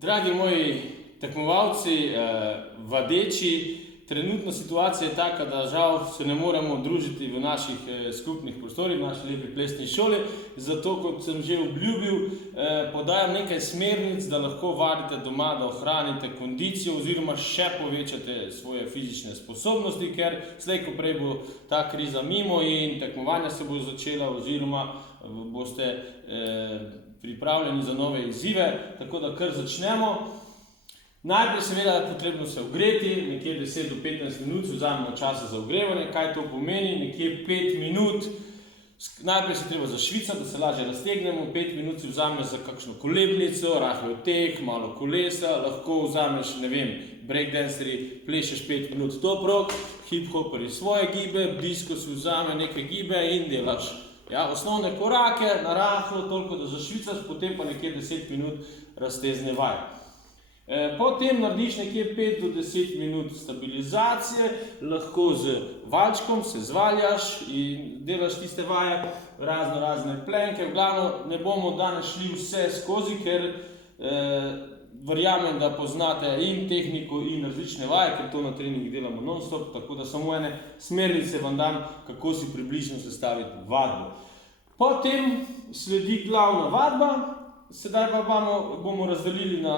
Dragi moji tekmovalci, vadeči, trenutna situacija je taka, da žal se ne moremo družiti v naših skupnih prostorih, v naši lepi plesni šoli. Zato, kot sem že obljubil, podajam nekaj smernic, da lahko vadite doma, da ohranite kondicijo oziroma še povečate svoje fizične sposobnosti, ker slej ko prej bo ta kriza mimo in tekmovanja se bo začela oziroma boste pripravljeni za nove izzive, tako da kar začnemo. Najprej seveda je potrebno se ogreti, nekje 10 do 15 minut vzamemo časa za ogrevanje. Kaj to pomeni? Nekje 5 minut. Najprej se treba zašvicati, da se lažje raztegnemo, 5 minut si vzameš za kakšno kolebnico, rahel tek, malo kolesa, lahko vzameš, ne vem, breakdancerji, plešeš 5 minut top rock, hip-hoperi svoje gibe, disko si vzame neke gibe in delaš. Ja, osnovne korake, na rahlo, toliko da zašvicaš, potem pa nekje 10 minut raztezne vaje. Potem narediš nekje 5 do 10 minut stabilizacije, lahko z valčkom se zvaljaš in delaš tiste vaje, razne plenke. V glavno ne bomo danes šli vse skozi, ker verjamem, da poznate in tehniko in različne vaje, ker to na treningih delamo non-stop, tako da samo ene smernice vam dam, kako si približno sestaviti vadbo. Potem sledi glavna vadba. Sedaj pa bomo razdelili na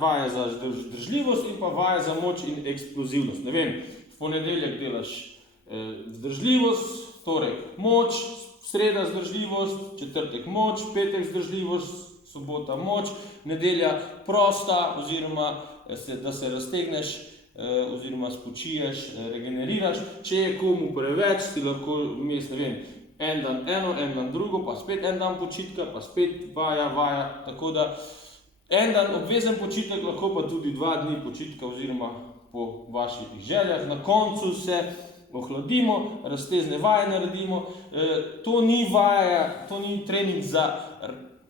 vaje za vzdržljivost in pa vaje za moč in eksplozivnost. Ne vem, v ponedeljek delaš vzdržljivost, torek moč, sreda vzdržljivost, četrtek moč, petek vzdržljivost, sobota moč, nedelja prosta oziroma da se raztegneš oziroma spočiješ, regeneriraš. Če je komu preveč, si lahko vmes, ne vem, en dan eno, en dan drugo, pa spet en dan počitka, pa spet vaja, tako da en dan obvezen počitek, lahko pa tudi 2 dni počitka oziroma po vaših željah. Na koncu se ohladimo, raztezne vaje naredimo. To ni vaja, to ni trening za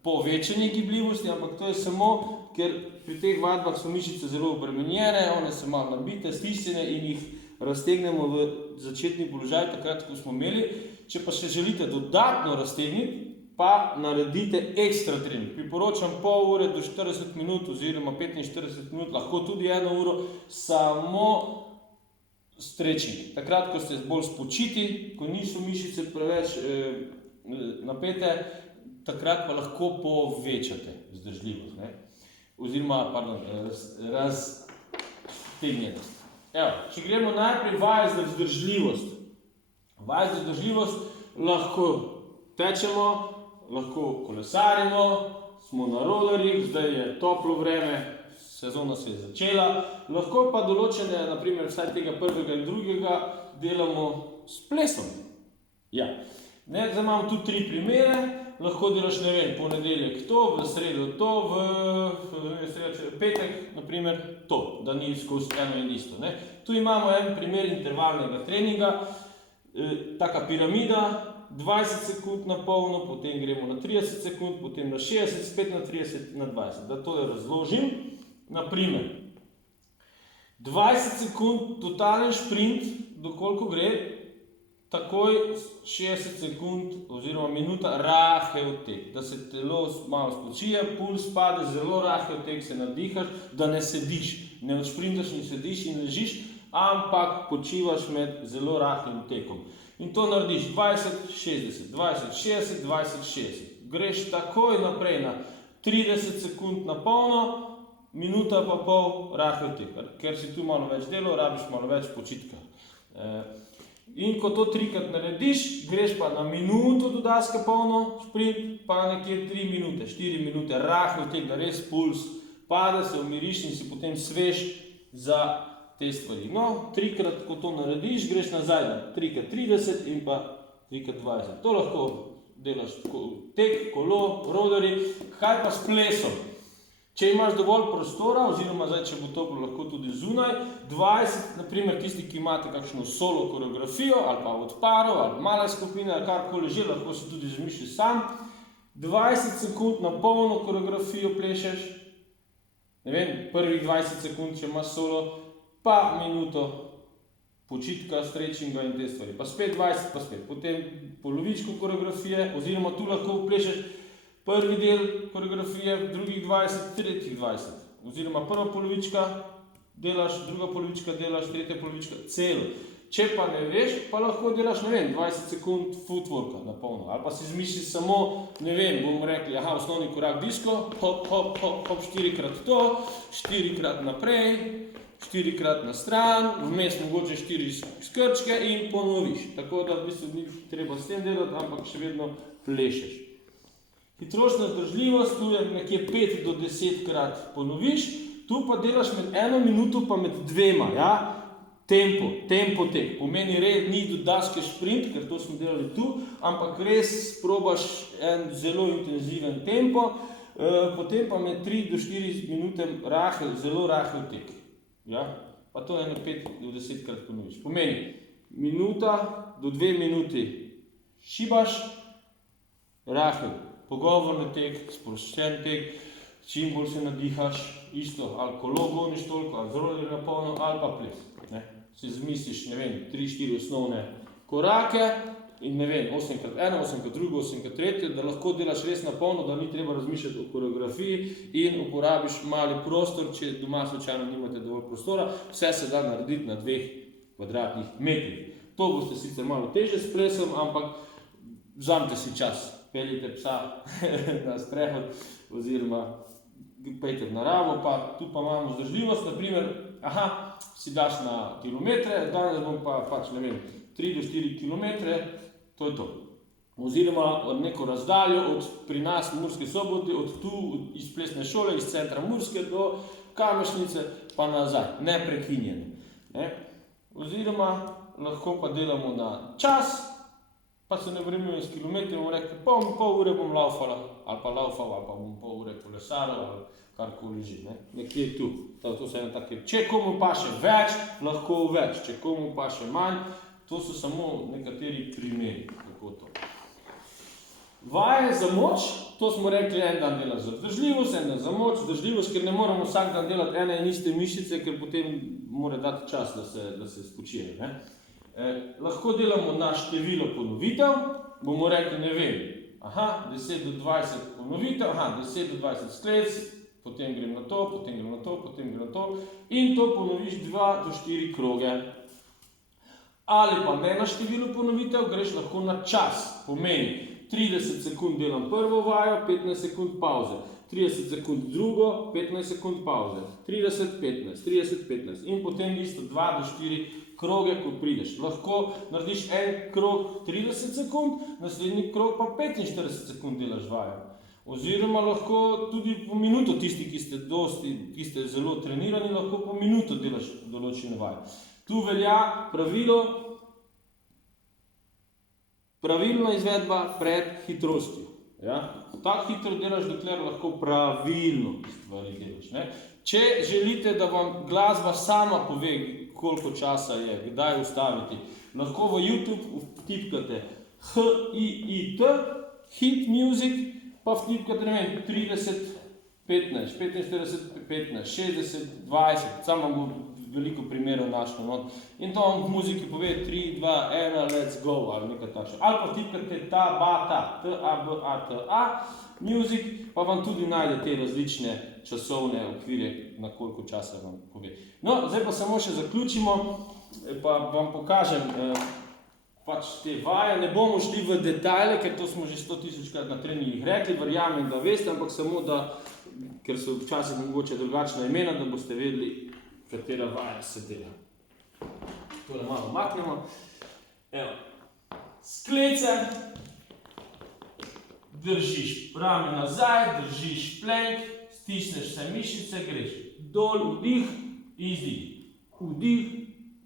povečanje gibljivosti, ampak to je samo, ker pri teh vadbah so mišice zelo obremenjene, one so malo nabite, stisnjene in jih raztegnemo v začetni položaj, takrat, ko smo imeli. Če pa še želite dodatno raztegniti, pa naredite ekstra trening. Priporočam pol ure do 40 minut oziroma 45 minut, lahko tudi 1 uro, samo stretching. Takrat, ko ste bolj spočiti, ko niso mišice preveč napete, takrat pa lahko povečate vzdržljivost, oziroma, raztegnjenost. Evo, če gremo najprej vaje za vzdržljivost. Vaje za vzdržljivost lahko tečemo, lahko kolesarimo, smo na rolerjih, zdaj je toplo vreme, sezona se je začela, lahko pa določene, naprimer vsaj tega prvega in drugega, delamo s plesom. Ja, zdaj imam tu 3 primere, lahko delaš, ne vem, ponedeljek to, v sredo to, v petek, naprimer to, da ni skozi eno in isto. Tu imamo en primer intervalnega treninga, taka piramida, 20 sekund na polno, potem gremo na 30 sekund, potem na 60, spet na 30, na 20. Da to razložim, naprimer, 20 sekund totalen šprint, dokoliko gre, takoj 60 sekund oziroma minuta rahel tek, da se telo malo spočije, puls pade, zelo rahel tek, se nadihaš, da ne sediš, ne odšprintaš in sediš in ležiš, ampak počivaš med zelo rahlim tekom. In to narediš 20-60, 20-60, 20-60. Greš takoj naprej na 30 sekund na polno, minuta pa pol rahel tek. Ker si tu malo več delal, rabiš malo več počitka. In ko to 3-krat narediš, greš pa na minuto do daske polno, sprint, pa nekje 3 minute, 4 minute, rahel tek, da res puls pade, se umiriš in si potem svež za te stvari. No, 3-krat, ko to narediš, greš nazaj na 3x30 in pa 3x20. To lahko delaš tek, kolo, roderji. Kaj pa s plesom? Če imaš dovolj prostora, oziroma zdaj, če bo to lahko tudi zunaj, 20, naprimer tisti, ki imate kakšno solo koreografijo, ali pa od parov, ali male skupine, ali karkoli že, lahko si tudi zmišljiš sam, 20 sekund na polno koreografijo plešeš, ne vem, prvih 20 sekund, če imaš solo, pa minuto počitka, stretchinga in te stvari. Pa spet 20, pa spet. Potem polovičko koreografije, oziroma tu lahko plešeš prvi del koreografije, drugih 20, tretjih 20. oziroma prva polovička delaš, druga polovička delaš, tretja polovička celo. Če pa ne veš, pa lahko delaš, ne vem, 20 sekund footworka na polno. Ali pa si izmisliš samo, ne vem, bomo rekli, aha, osnovni korak disko, hop, hop, hop, hop, 4x to, 4x naprej, 4x na stran, vmes mogoče 4 skrčke in ponoviš. Tako da v bistvu ni treba s tem delati, ampak še vedno plešeš. Hitrostna vzdržljivost, tu je nekje 5 do 10x ponoviš, tu pa delaš med 1 minuto pa med 2, ja? Tempo tek. Pomeni res ni do daske šprint, ker to smo delali tu, ampak res probaš en zelo intenziven tempo, potem pa med 3 do 4 minute zelo rahel tek. Ja? Pa to eno 5 do 10x ponoviš. Pomeni, minuta do 2 minuti šibaš, rahel, pogovorni tek, sproščen tek, čim bolj se nadihaš, isto, ali kolo goniš toliko, ali z rolerjem na polno, ali pa ples. Ne? Si zmisliš, ne vem, 3-4 osnovne korake in ne vem, 8x1, 8x2, 8x3, da lahko delaš res na polno, da ni treba razmišljati o koreografiji in uporabiš mali prostor, če doma slučajno nimate dovolj prostora, vse se da narediti na 2 kvadratnih metrih. To boste sicer malo težje s plesom, ampak vzamite si čas, peljite psa na sprehod oziroma pejte v naravo, pa tu pa imamo vzdržljivost, naprimer, aha, si daš na kilometre, danes bom pa pač, ne vem, 3 do 4 kilometre, to je to. Oziroma od neko razdaljo od pri nas v Murski Soboti, od tu, iz plesne šole, iz centra Murske do Kamešnice, pa nazaj, neprekinjeno. Ne? Oziroma lahko pa delamo na čas, pa se ne vremimo s kilometri, bomo rekli, pol ure bom laufala, ali pa laufal, ali pa bom pol ure kolesaril, ali karkoli že, ne? Nekje tu. To so eno take, če komu pa še več, lahko več, če komu pa še manj, to so samo nekateri primeri, kako to. Vaje za moč, to smo rekli, en dan delaš za vzdržljivost, en dan za moč, vzdržljivost, ker ne moramo vsak dan delati ene in iste mišice, ker potem mora dati čas, da se spočije, ne? Lahko delamo na število ponovitev, bomo rekli, ne vem, aha, 10 do 20 ponovitev, aha, 10 do 20 sklec, potem grem na to, potem grem na to, potem grem na to in to ponoviš 2 do 4 kroge. Ali pa ne na število ponovitev, greš lahko na čas, pomeni 30 sekund delam prvo vajo, 15 sekund pauze, 30 sekund drugo, 15 sekund pauze, 30, 15, 30, 15 in potem isto 2 do 4 kroge, ko prideš. Lahko narediš en krog 30 sekund, naslednji krog pa 45 sekund delaš vajo. Oziroma lahko tudi po minuto, tisti, ki ste zelo trenirani, lahko po minuto delaš določene vaje. Tu velja pravilna izvedba pred hitrostjo. Ja? Tako hitro delaš, dokler lahko pravilno stvari delaš. Ne? Če želite, da vam glasba sama pove, koliko časa je, kdaj ustaviti, lahko v YouTube vtipkate HIIT, hit music, pa vtipkate, ne vem, 30, 15, 45, 15, 60, 20, samo bo veliko primerov našlo not. In to vam v muziki pove 3, 2, 1, let's go, ali nekaj takšno. Ali pa vtipkate ta-ba-ta, T-A-B-A-T-A, music, pa vam tudi najde te različne časovne okvire, na koliko časa vam pove. No, zdaj pa samo še zaključimo, pa vam pokažem pač te vaje. Ne bomo šli v detajle, ker to smo že 100 000krat na treningih rekli, verjamem, da veste, ampak samo da, ker so včasih mogoče drugačna imena, da boste vedeli, katera vaja se dela. Tole malo maknemo. Evo, sklece, držiš rame nazaj, držiš plank, stisneš vse mišice, greš dol, vdih, izdih, vdih,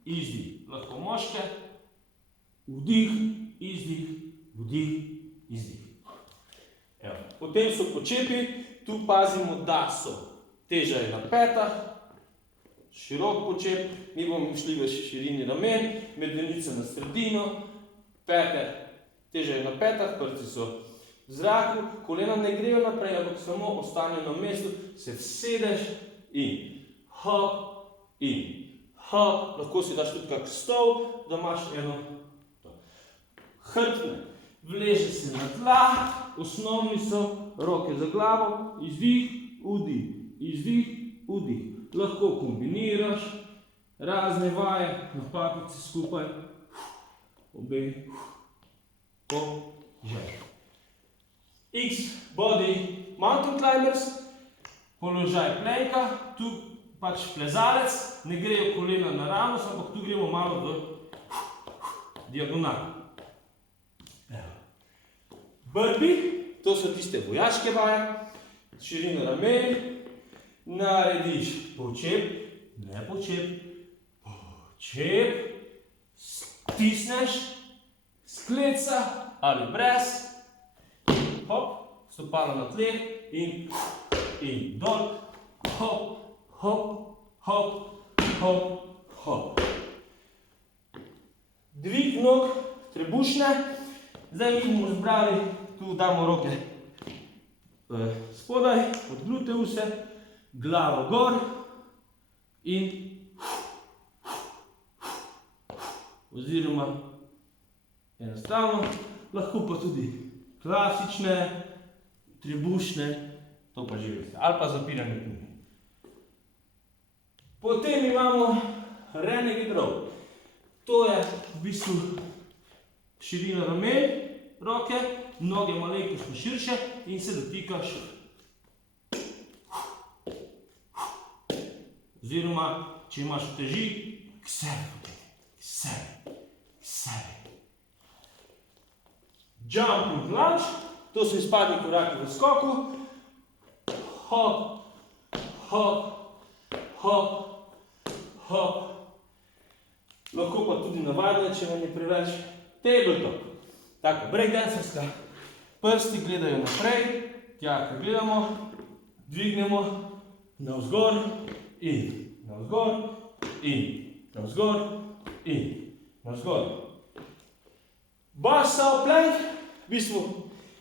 izdih. Lahko moške, vdih, izdih, vdih, izdih. Evo. Potem so počepi, tu pazimo, da so teža je na petah, širok počep, mi bomo šli v širini ramen, medenica na sredino, pete, teža je na petah, prsti so v zraku, kolena ne grejo naprej, ampak samo ostanejo na mestu, se vsedeš in hop, lahko si daš tudi kak stol, da imaš eno hrbtne, vleže se na tla, osnovni so roke za glavo, izdih, vdih, izdih, vdih. Lahko kombiniraš razne vaje, na papici skupaj, obe, po želji. X-body mountain climbers, položaj planka, tu pač plezalec, ne grejo kolena naravnost, ampak tu gremo malo v diagonal. Burpee, to so tiste vojaške vaje, širina ramen, narediš počep, ne počep, počep, stisneš, skleca ali brez, hop, stopalo na tleh in dol, hop, hop, hop, hop, hop. Dvig nog, trebušne, zdaj mi bomo zbrali, tu damo roke spodaj, pod gluteuse, glavo gor in oziroma enostavno, lahko pa tudi klasične, trebušne, to pa že veste, ali pa zapiranje knjige. Potem imamo renegade row. To je v bistvu širina ramen, roke, noge malenkost širše in se dotikaš. Oziroma, če imaš uteži, k sebi, k sebi, k sebi. Jumping lunge, to so izpadni koraki v skoku. Hop, hop, hop, hop. Lahko pa tudi navadne, če vam je preveč. Tabletop, tako breakdancerska. Prsti gledajo naprej, tja, ko gledamo, dvignemo, navzgor in navzgor in navzgor in navzgor. Bicep plank, v bistvu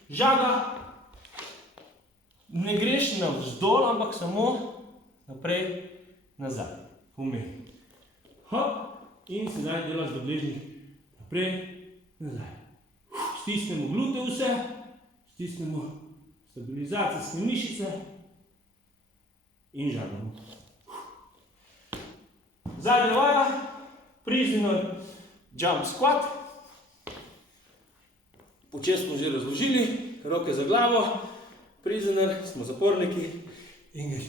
žaga, ne greš navzdol, ampak samo naprej, nazaj, pomeni. Hop. In sedaj delaš do bližnjih naprej, nazaj. Stisnemo gluteuse, stisnemo stabilizacijske mišice in žagamo. Zadnja vaja, prisoner jump squat. Počez smo že razložili, roke za glavo, prisoner, smo zaporniki in greš.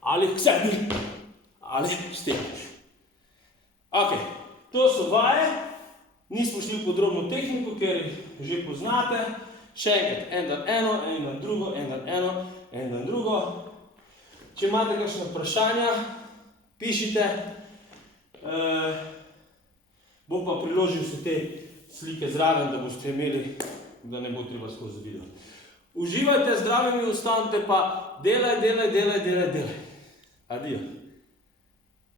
Ali k sebi. Ali stegneš. Ok, to so vaje, nismo šli v podrobno tehniko, ker že poznate. Še enkrat, en dan eno, en dan drugo, en dan eno, en dan drugo. Če imate kakšne vprašanja, pišite. Bom pa priložil vse te slike zraven, da boste imeli, da ne bo treba skozi video. Uživajte, zdravi mi ostanite pa delaj, delaj, delaj, delaj, delaj. Adijo.